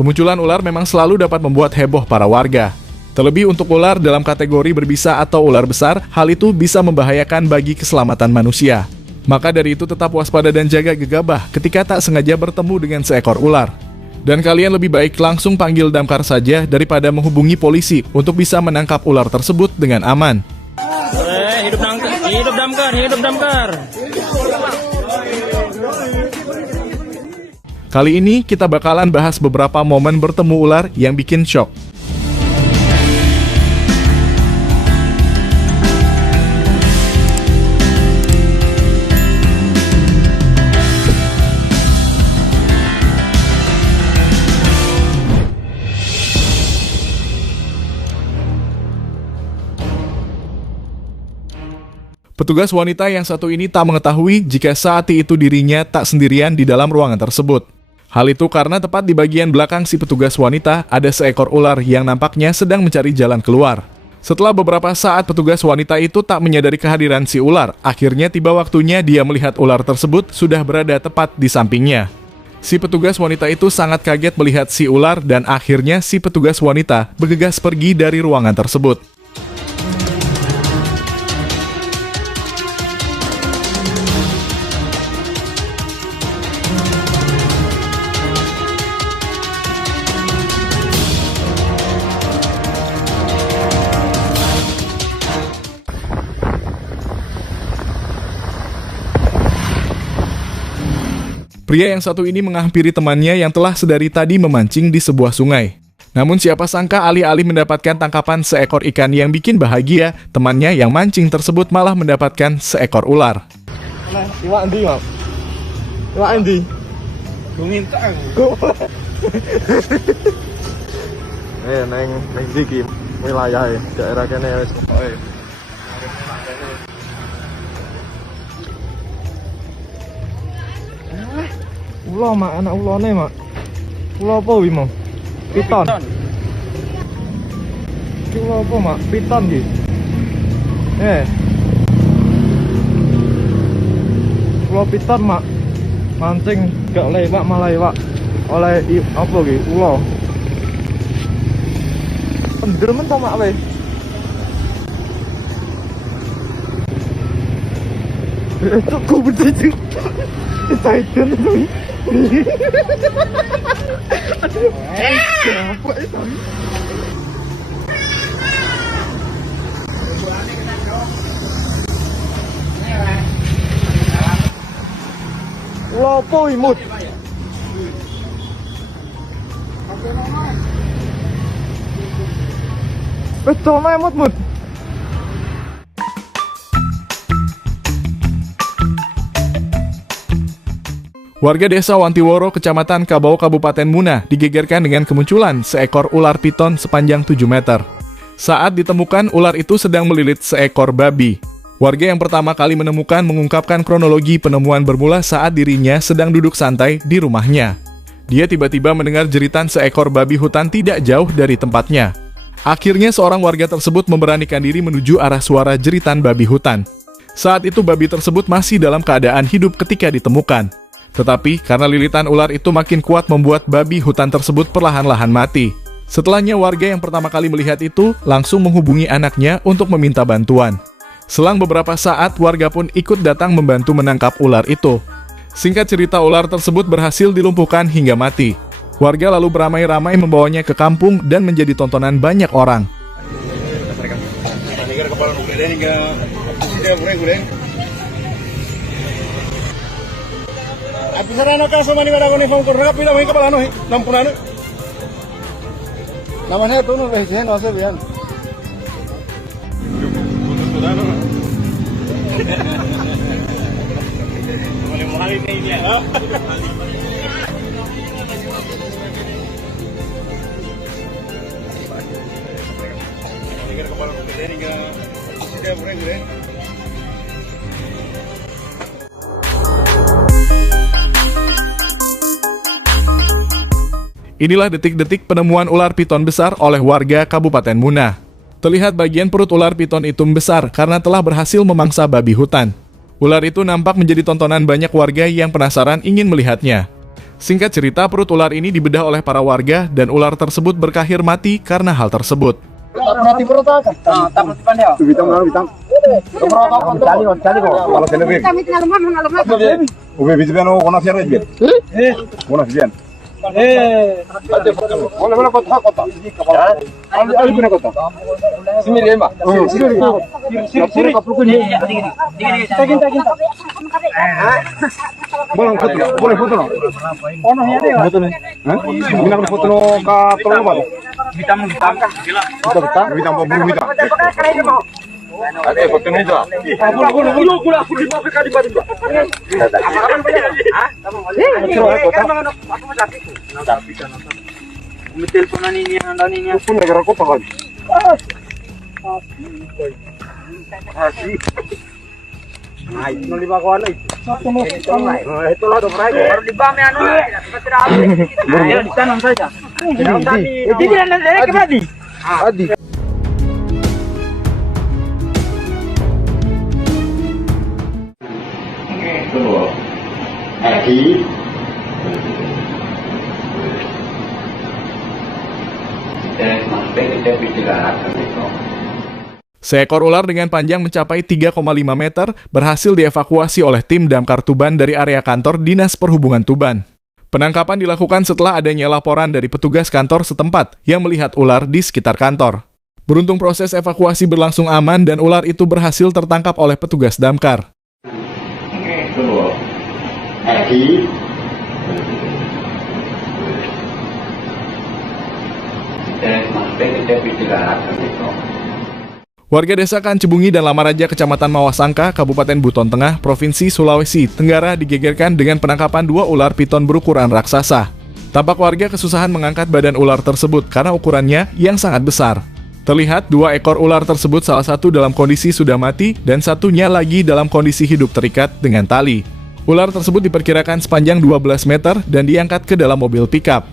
Kemunculan ular memang selalu dapat membuat heboh para warga. Terlebih untuk ular dalam kategori berbisa atau ular besar, hal itu bisa membahayakan bagi keselamatan manusia. Maka dari itu tetap waspada dan jaga gegabah ketika tak sengaja bertemu dengan seekor ular. Dan kalian lebih baik langsung panggil damkar saja daripada menghubungi polisi untuk bisa menangkap ular tersebut dengan aman. Hidup damkar, hidup damkar. Kali ini kita bakalan bahas beberapa momen bertemu ular yang bikin shock. Petugas wanita yang satu ini tak mengetahui jika saat itu dirinya tak sendirian di dalam ruangan tersebut. Hal itu karena tepat di bagian belakang si petugas wanita ada seekor ular yang nampaknya sedang mencari jalan keluar. Setelah beberapa saat petugas wanita itu tak menyadari kehadiran si ular, akhirnya tiba waktunya dia melihat ular tersebut sudah berada tepat di sampingnya. Si petugas wanita itu sangat kaget melihat si ular dan akhirnya si petugas wanita bergegas pergi dari ruangan tersebut. Pria yang satu ini menghampiri temannya yang telah sedari tadi memancing di sebuah sungai. Namun siapa sangka alih-alih mendapatkan tangkapan seekor ikan yang bikin bahagia, temannya yang mancing tersebut malah mendapatkan seekor ular. Iwak endi, Mak? Iwak endi? Gue minta. Neng iki wilayah daerah kene wis pokoke. Ulo, Mak, anak ulone, Mak. Ulo apa wi, Mak? Piton. Ulo apa, Mak? Piton iki. Ulo piton, Mak. Mancing gak lewat malah lewat. Oleh apa iki? Ulo. Pendemen to, Mak, we. Itu ku betul. Titan itu. Aduh, apa itu? Lopo imut. Betul imut mut. Warga desa Wantiworo, Kecamatan Kabau, Kabupaten Muna, digegerkan dengan kemunculan seekor ular piton sepanjang 7 meter. Saat ditemukan, ular itu sedang melilit seekor babi. Warga yang pertama kali menemukan mengungkapkan kronologi penemuan bermula saat dirinya sedang duduk santai di rumahnya. Dia tiba-tiba mendengar jeritan seekor babi hutan tidak jauh dari tempatnya. Akhirnya seorang warga tersebut memberanikan diri menuju arah suara jeritan babi hutan. Saat itu babi tersebut masih dalam keadaan hidup ketika ditemukan. Tetapi karena lilitan ular itu makin kuat membuat babi hutan tersebut perlahan-lahan mati. Setelahnya warga yang pertama kali melihat itu langsung menghubungi anaknya untuk meminta bantuan. Selang beberapa saat warga pun ikut datang membantu menangkap ular itu. Singkat cerita, ular tersebut berhasil dilumpuhkan hingga mati. Warga lalu beramai-ramai membawanya ke kampung dan menjadi tontonan banyak orang. Pisarano kaso mani wala ko ni phone ko rapi na mo kapala no nampurano. Namanya tu no behjen no se bian. Boleh mahal ini dia. Kepala gede nih enggak gede. Inilah detik-detik penemuan ular piton besar oleh warga Kabupaten Muna. Terlihat bagian perut ular piton itu besar karena telah berhasil memangsa babi hutan. Ular itu nampak menjadi tontonan banyak warga yang penasaran ingin melihatnya. Singkat cerita, perut ular ini dibedah oleh para warga dan ular tersebut berakhir mati karena hal tersebut. Seekor ular dengan panjang mencapai 3,5 meter berhasil dievakuasi oleh tim damkar Tuban dari area kantor Dinas Perhubungan Tuban. Penangkapan dilakukan setelah adanya laporan dari petugas kantor setempat yang melihat ular di sekitar kantor. Beruntung proses evakuasi berlangsung aman dan ular itu berhasil tertangkap oleh petugas damkar. Warga desa Kancebungi dan Lamaraja, Kecamatan Mawasangka, Kabupaten Buton Tengah, Provinsi Sulawesi Tenggara digegerkan dengan penangkapan 2 ular piton berukuran raksasa. Tampak warga kesusahan mengangkat badan ular tersebut karena ukurannya yang sangat besar. Terlihat 2 ekor ular tersebut salah satu dalam kondisi sudah mati dan satunya lagi dalam kondisi hidup terikat dengan tali. Ular tersebut diperkirakan sepanjang 12 meter dan diangkat ke dalam mobil pickup.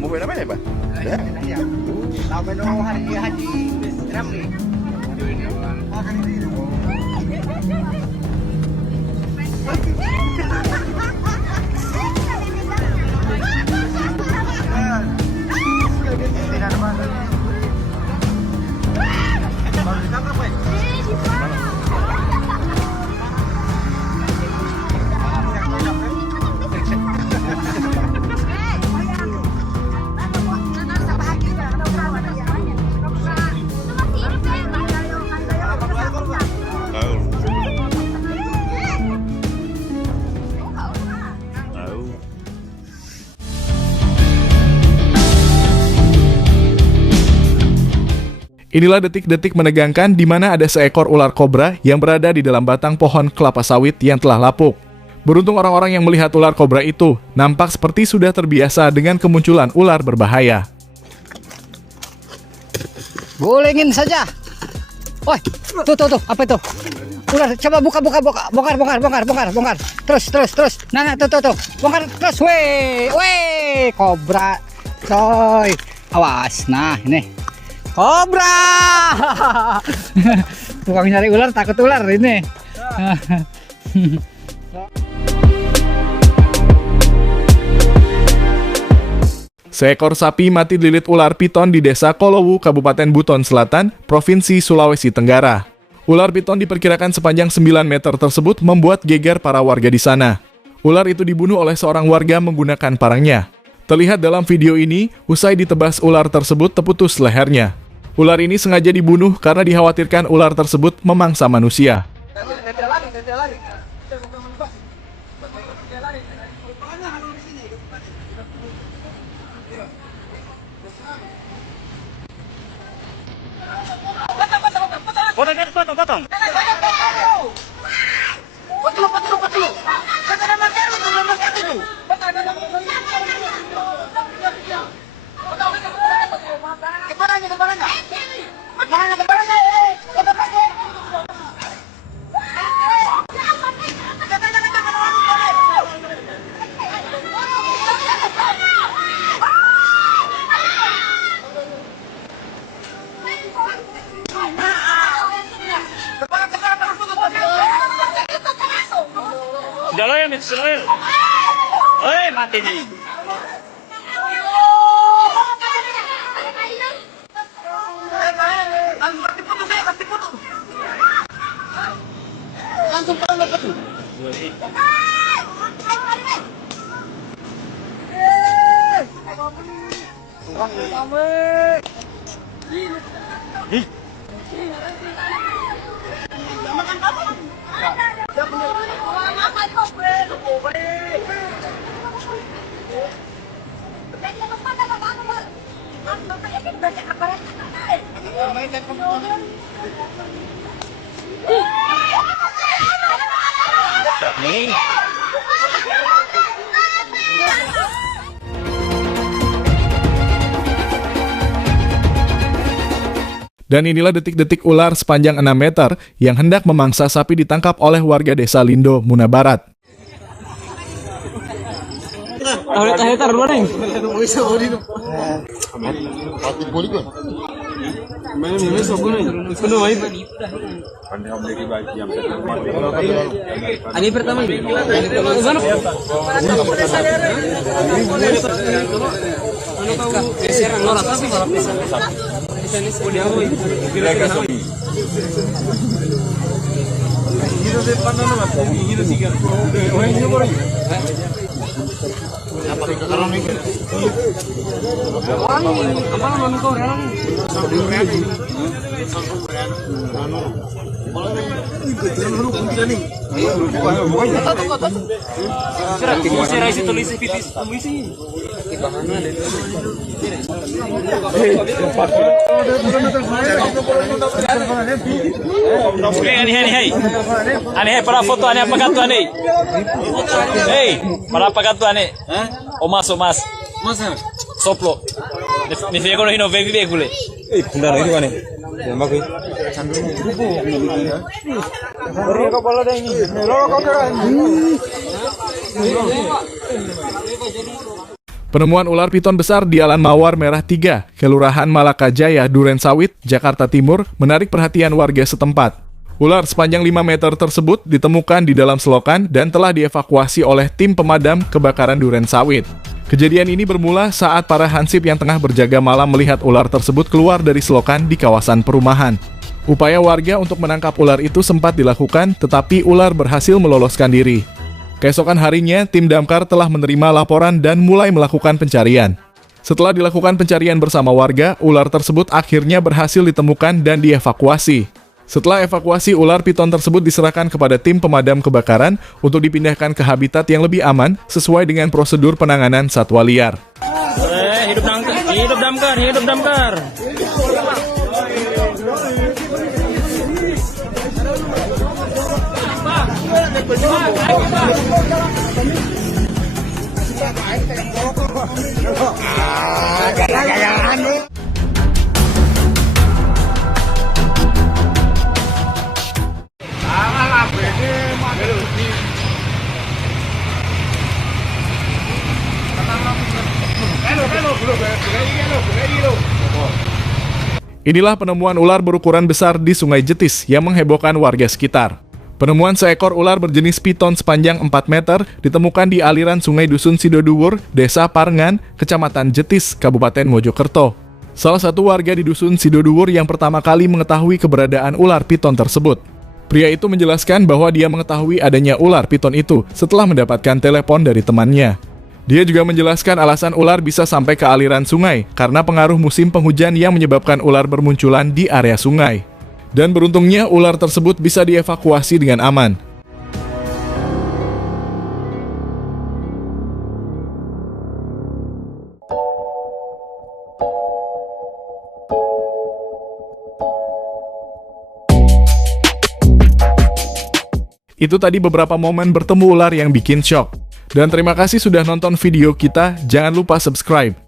Mau berapa ya, Pak? Ya. Hari haji Ramli. Inilah detik-detik menegangkan di mana ada seekor ular kobra yang berada di dalam batang pohon kelapa sawit yang telah lapuk. Beruntung orang-orang yang melihat ular kobra itu nampak seperti sudah terbiasa dengan kemunculan ular berbahaya. Golengin saja. Woi, tuh, apa itu? Ular, coba bongkar. Terus. Nah, tuh. Bongkar terus, weh, kobra. Coy, awas. Nah, ini. Kobra. Tukang nyari ular takut ular ini. Seekor sapi mati dililit ular piton di Desa Kolowu, Kabupaten Buton Selatan, Provinsi Sulawesi Tenggara. Ular piton diperkirakan sepanjang 9 meter tersebut membuat geger para warga di sana. Ular itu dibunuh oleh seorang warga menggunakan parangnya. Terlihat dalam video ini, usai ditebas ular tersebut terputus lehernya. Ular ini sengaja dibunuh karena dikhawatirkan ular tersebut memangsa manusia. Jaloin itu selain. Oi, mati nih. Nih. Dan inilah detik-detik ular sepanjang 6 meter yang hendak memangsa sapi ditangkap oleh warga desa Lindo, Muna Barat. Ini pertama ini. Aneh para foto aneh apa katu aneh? Hei, para apa katu aneh? O mas. Masa? Soplo. Ni fie kono hino vevi vekule. Benar ini mana? Yang bagus. Penemuan ular piton besar di Jalan Mawar Merah 3, Kelurahan Malaka Jaya, Duren Sawit, Jakarta Timur, menarik perhatian warga setempat. Ular sepanjang 5 meter tersebut ditemukan di dalam selokan dan telah dievakuasi oleh tim pemadam kebakaran Duren Sawit. Kejadian ini bermula saat para hansip yang tengah berjaga malam melihat ular tersebut keluar dari selokan di kawasan perumahan. Upaya warga untuk menangkap ular itu sempat dilakukan, tetapi ular berhasil meloloskan diri. Keesokan harinya, tim damkar telah menerima laporan dan mulai melakukan pencarian. Setelah dilakukan pencarian bersama warga, ular tersebut akhirnya berhasil ditemukan dan dievakuasi. Setelah evakuasi, ular piton tersebut diserahkan kepada tim pemadam kebakaran untuk dipindahkan ke habitat yang lebih aman sesuai dengan prosedur penanganan satwa liar. Hidup damkar. Inilah penemuan ular berukuran besar di Sungai Jetis yang menghebohkan warga sekitar. Penemuan seekor ular berjenis piton sepanjang 4 meter ditemukan di aliran Sungai Dusun Sidoduwur, Desa Parengan, Kecamatan Jetis, Kabupaten Mojokerto. Salah satu warga di Dusun Sidoduwur yang pertama kali mengetahui keberadaan ular piton tersebut. Pria itu menjelaskan bahwa dia mengetahui adanya ular piton itu setelah mendapatkan telepon dari temannya. Dia juga menjelaskan alasan ular bisa sampai ke aliran sungai karena pengaruh musim penghujan yang menyebabkan ular bermunculan di area sungai. Dan beruntungnya ular tersebut bisa dievakuasi dengan aman. Itu tadi beberapa momen bertemu ular yang bikin shock. Dan terima kasih sudah nonton video kita, jangan lupa subscribe.